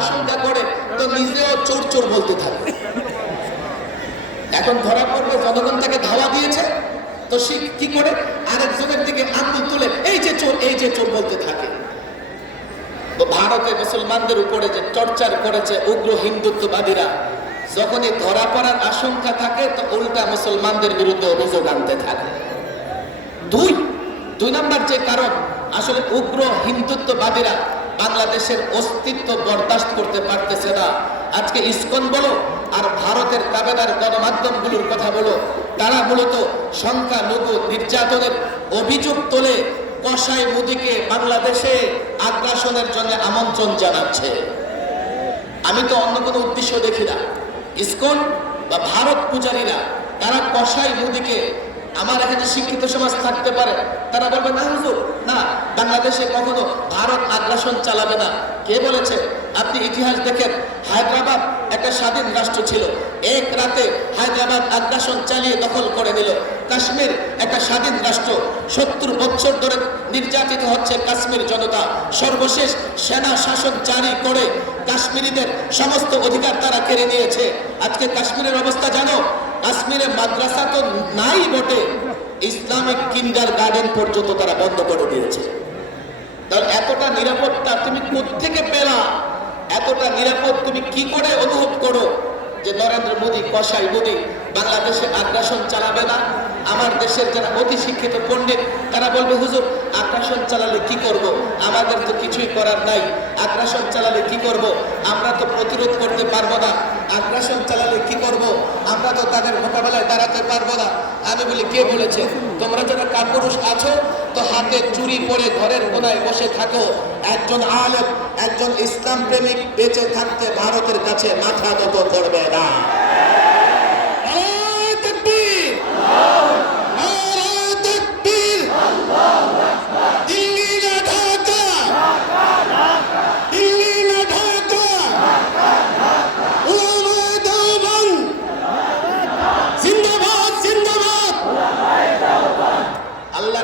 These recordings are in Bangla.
আশঙ্কা করে, তো নিজেও চোর চোর বলতে থাকে। এখন ধরা পড়বে, জনগণ তাকে ধাওয়া দিয়েছে। তো সে কি করে? আরেকজনের দিকে আঙুল তুলে, এই যে চোর, এই যে চোর বলতে থাকে। তো ভারতে মুসলমানদের উপরে যে টর্চার করেছে উগ্র হিন্দুত্ববাদীরা যখনই ধরা পড়ার আশঙ্কা থাকে, তো উল্টা মুসলমানদের বিরুদ্ধে অভিযোগ আনতে থাকে। দুই দুই নম্বর যে কারণ, আসলে উগ্র হিন্দুত্ববাদীরা বাংলাদেশের অস্তিত্ব বরদাস্ত করতে পারতেছে না। আজকে ইসকন বলো আর ভারতের কাবেদার গণমাধ্যমগুলোর কথা বলো। তারা মূলত সংখ্যালঘু নির্যাতনের অভিযোগ তোলে কসাই মোদীকে বাংলাদেশে আগ্রাসনের জন্য আমন্ত্রণ জানাচ্ছে। আমি তো অন্য কোনো উদ্দেশ্য দেখি না। ইসকন বা ভারত পূজারীরা, তারা কসাই মোদীকে আমার এখানে শিক্ষিত সমাজ থাকতে পারে, তারা বলবে, না, হুজুর, না, বাংলাদেশে কখনো ভারত আগ্রাসন চালাবে না। কে বলেছে? আপনি ইতিহাস দেখেন, হায়দ্রাবাদ একটা স্বাধীন রাষ্ট্র ছিল। এক রাতে হায়দ্রাবাদ আগ্রাসন চালিয়ে দখল করে নিল। কাশ্মীর একটা স্বাধীন রাষ্ট্র। সত্তর বছর ধরে নির্যাতিত হচ্ছে কাশ্মীর জনতা। সর্বশেষ সেনা শাসন জারি করে কাশ্মীরিদের সমস্ত অধিকার তারা কেড়ে নিয়েছে। আজকে কাশ্মীরের অবস্থা জানো? কাশ্মীরে মাদ্রাসা তো নাই বটে ইসলামিক কিন্ডার গার্ডেন পর্যন্ত তারা বন্ধ করে দিয়েছে। তাহলে এতটা নিরাপত্তা তুমি কোত্থেকে পেলা? এতটা নিরাপদ তুমি কি করে অনুভব করো যে নরেন্দ্র মোদী, কসাই মোদী বাংলাদেশে আগ্রাসন চালাবে না? আমার দেশের যারা অতি শিক্ষিত পণ্ডিত, তারা বলবে, হুজুর, আগ্রাসন চালালে কি করব? আমাদের তো কিছুই করার নাই। আগ্রাসন চালালে কি করব? আমরা তো প্রতিরোধ করতে পারব না। আগ্রাসন চালালে কি করব? আমরা তো তাদের মোকাবেলায় দাঁড়াতে পারব না। আমি বলি, কে বলেছে? তোমরা যারা কাপুরুষ আছো, তো হাতে চুরি পরে ঘরের কোনায় বসে থাকো। একজন আলেম, একজন ইসলাম প্রেমিক বেঁচে থাকতে ভারতের কাছে মাথা নত করবে না।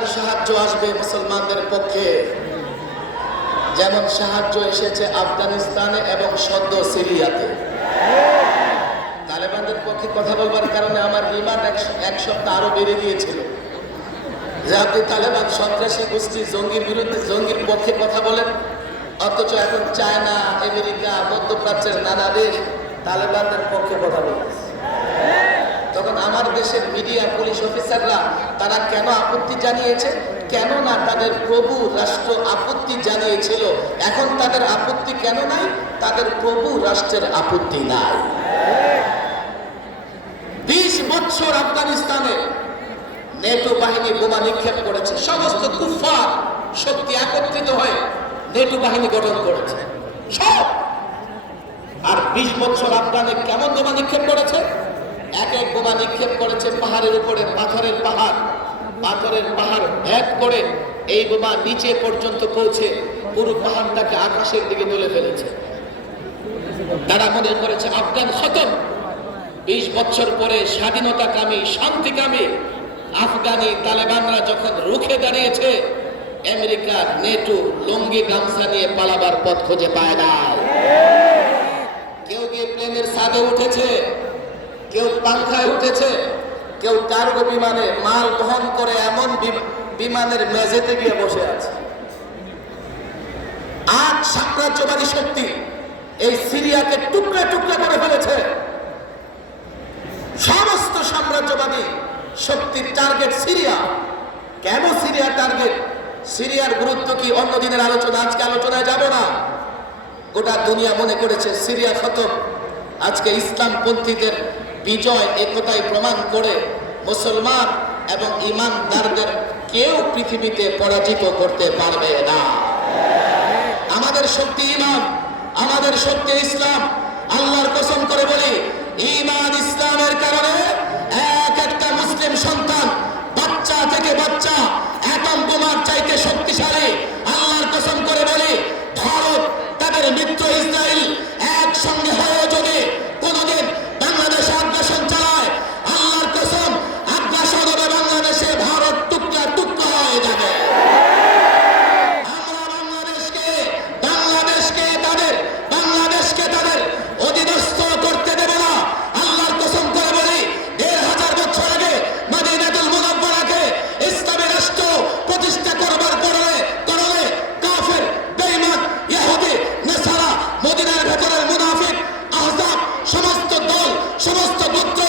আল্লাহর সাহায্য আসবে মুসলমানদের পক্ষে। যেমন সাহায্য এসেছে আফগানিস্তানে এবং সদ্য সিরিয়াতে। তালেবানদের পক্ষে কথা বলবার কারণে আমার রিমান্ড এক- সপ্তাহ আরও বেড়ে গিয়েছিল। যে আপনি তালেবান সন্ত্রাসী গোষ্ঠী জঙ্গির বিরুদ্ধে, জঙ্গির পক্ষে কথা বলেন। অথচ এখন চায়না, আমেরিকা, মধ্যপ্রাচ্যের নানা দেশ তালেবানদের পক্ষে কথা বলতেছে। তখন আমার দেশের মিডিয়া, পুলিশ অফিসাররা, তারা কেন আপত্তি জানিয়েছে? কেন না তাদের প্রভু রাষ্ট্র আপত্তি জানিয়েছিল? এখন তাদের আপত্তি কেন নাই? তাদের প্রভু রাষ্ট্রের আপত্তি নাই। বিশ বছর আফগানিস্তানে নেটো বাহিনী বোমা নিক্ষেপ করেছে। সমস্ত কুফার শক্তি একত্রিত হয়ে নেটো বাহিনী গঠন করেছে। সব! আর বিশ বছর আফগানে কেমন বোমা নিক্ষেপ করেছে? বোমা নিক্ষেপ করেছে পাহাড়ের উপরে, পাথরের পাহাড়। পাথরের পাহাড় ভেদ করে এই বোমা নিচে পর্যন্ত পৌঁছে পুরো পাহাড়টাকে আকাশের দিকে তুলে ফেলেছে। তারা মনে করেছে, আফগান খতম। বিশ বছর পরে স্বাধীনতাকামী, শান্তিকামী আফগানি তালেবানরা যখন রুখে দাঁড়িয়েছে, আমেরিকা নেটো লঙ্গি গামছা নিয়ে পালাবার পথ খুঁজে পায় না কেউ গিয়ে প্লেনের ছাদে উঠেছে। কেউ পাংখায় উঠেছে, কেউ কার্গো বিমানে মাল বহন করে এমন বিমানের মেঝেতে গিয়ে বসে আছে। আজ সাম্রাজ্যবাদী শক্তি এই সিরিয়াকে টুকরা টুকরা করে ফেলেছে। সমস্ত সাম্রাজ্যবাদী শক্তির টার্গেট সিরিয়া। কেন সিরিয়া টার্গেট? সিরিয়ার গুরুত্ব কি অন্য দিনের আলোচনা? আজকে আলোচনায় যাব না। গোটা দুনিয়া মনে করেছে, সিরিয়া খতম। আজকে ইসলাম পন্থীদের বিজয় একতাই প্রমাণ করে মুসলমান এবং ইমানদারদের কেউ পৃথিবীতে পরাজিত করতে পারবে না। আমাদের শক্তি ইমান, আমাদের শক্তি ইসলাম, আল্লাহর কসম করে বলি, ইমান ইসলামের কারণে এক একটা মুসলিম সন্তান বাচ্চা থেকে বাচ্চা অ্যাটম বোমার চাইতে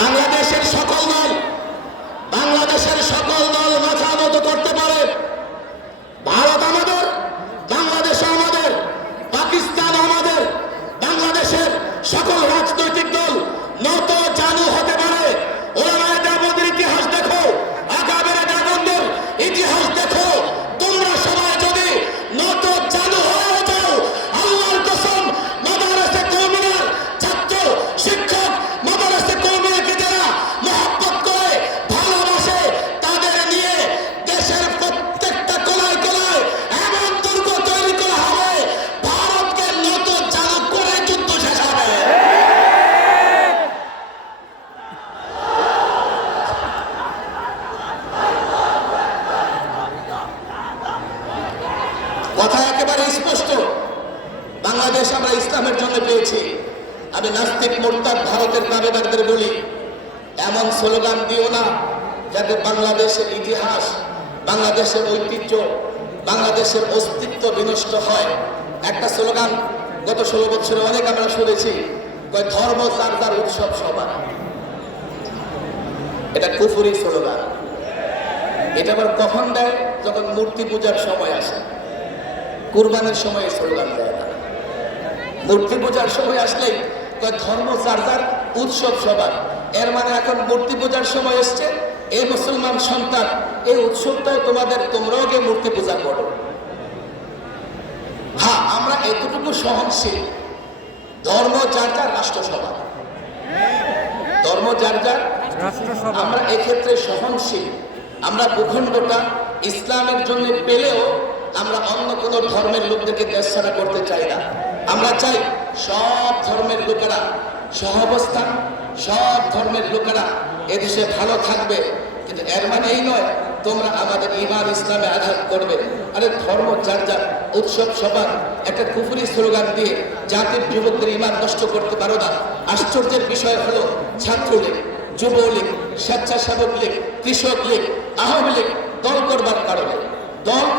বাংলাদেশের সকল এমন স্লোগান দিও না যাতে বাংলাদেশের ইতিহাস, বাংলাদেশের ঐতিহ্য, বাংলাদেশের অস্তিত্ব বিনষ্ট হয়। একটা স্লোগান গত ষোলো বছরে অনেক আমরা শুনেছি ধর্ম যার যার উৎসব সবার। এটা কুফুরি স্লোগান। এটা আবার কখন দেয়? যখন মূর্তি পূজার সময় আসে। কুরবানের সময় স্লোগান দেয় না। মূর্তি পূজার সময় আসলেই ধর্ম যার উৎসব সবার। এর মানে এখন মূর্তি পূজার সময় এসছে। এই মুসলমান সন্তান এই উৎসবটাও তোমাদের তোমরাও গিয়ে মূর্তি পূজা করো। হ্যাঁ আমরা এতটুকু সহনশীল। ধর্ম যার যার রাষ্ট্র সবার। ধর্ম যার যার আমরা এক্ষেত্রে সহনশীল। আমরা ভূখণ্ডটা ইসলামের জন্য পেলেও আমরা অন্য কোনো ধর্মের লোকদেরকে দেশ ছাড়া করতে চাই না। আমরা চাই সব ধর্মের লোকেরা সহাবস্থান সব ধর্মের লোকেরা এদেশে ভালো থাকবে। কিন্তু এর মানে এই নয়, তোমরা আমাদের ইমান ইসলামে আঘাত করবে। আরে ধর্ম যার যার উৎসব সবার একটা কুফুরি স্লোগান দিয়ে জাতির যুবকদের ইমান নষ্ট করতে পারো না। আশ্চর্যের বিষয় হলো ছাত্রলীগ, যুবলীগ, স্বেচ্ছাসেবক লীগ, কৃষক লীগ, আওয়ামী লীগ দল করবার কারণে।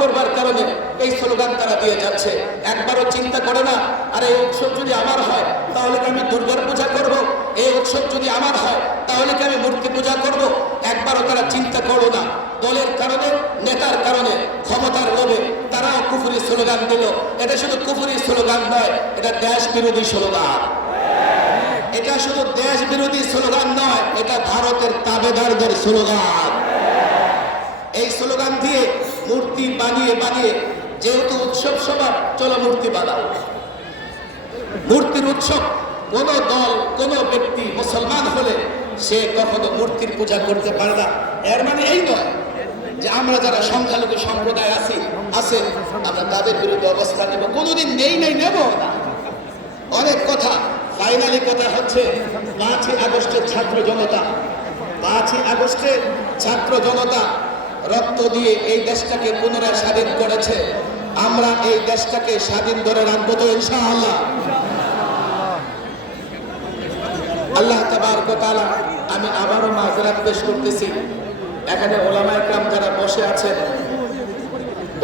করবার কারণে এই স্লোগান তারা দিয়ে যাচ্ছে। একবারও চিন্তা করে না, আর এই উৎসব যদি আমার হয়, তাহলে কি আমি দুর্গার পূজা করব? এই উৎসব যদি আমার হয়, তাহলে কি আমি মূর্তি পূজা করব? একবারও তারা চিন্তা করো না। দলের কারণে, নেতার কারণে, ক্ষমতার লোভে তারাও কুফুরি স্লোগান দিল। এটা শুধু কুফুরি স্লোগান নয়, এটা দেশ বিরোধী স্লোগান। এটা শুধু দেশ বিরোধী স্লোগান নয়, এটা ভারতের তাবেদারদের স্লোগান। এই স্লোগান দিয়ে মূর্তি বানিয়ে বানিয়ে যেহেতু উৎসব সবার চলো মূর্তি বানাও। মূর্তির উৎসব, কোন দল, কোন ব্যক্তি মুসলমান হলে সে কখনো মূর্তির পূজা করতে পারে না। এর মানে এই নয় যে আমরা যারা সংখ্যালঘু সম্প্রদায় আছি, আছে, আমরা তাদের বিরুদ্ধে অবস্থান নেব। কোনোদিন নেই নেই, নেব না। অনেক কথা। ফাইনালি কথা হচ্ছে, পাঁচই আগস্টের ছাত্র জনতা। পাঁচই আগস্টে ছাত্র জনতা রক্ত দিয়ে এই দেশটাকে পুনরায় স্বাধীন করেছে। আমরা এই দেশটাকে স্বাধীন ধরে রাখব তো ইনশাআল্লাহ। আল্লাহ তাবারক আমি আবারও মাযরাত পেশ করতেছি। এখানে ওলামা একরাম যারা বসে আছেন,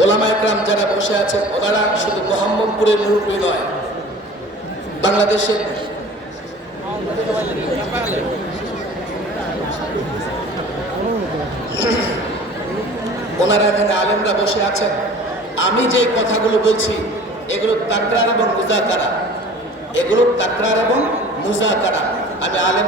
ওলামা একরাম যারা বসে আছেন, ওনারা শুধু মোহাম্মদপুরের মুরব্বী নয়, বাংলাদেশের ওনারা এখানে আলেমরা বসে আছেন। আমি যে কথাগুলো বলছি, এগুলো তাকরার এবং মুজাকারা। এগুলো তাকরার এবং মুজাকারা। আমি আলেম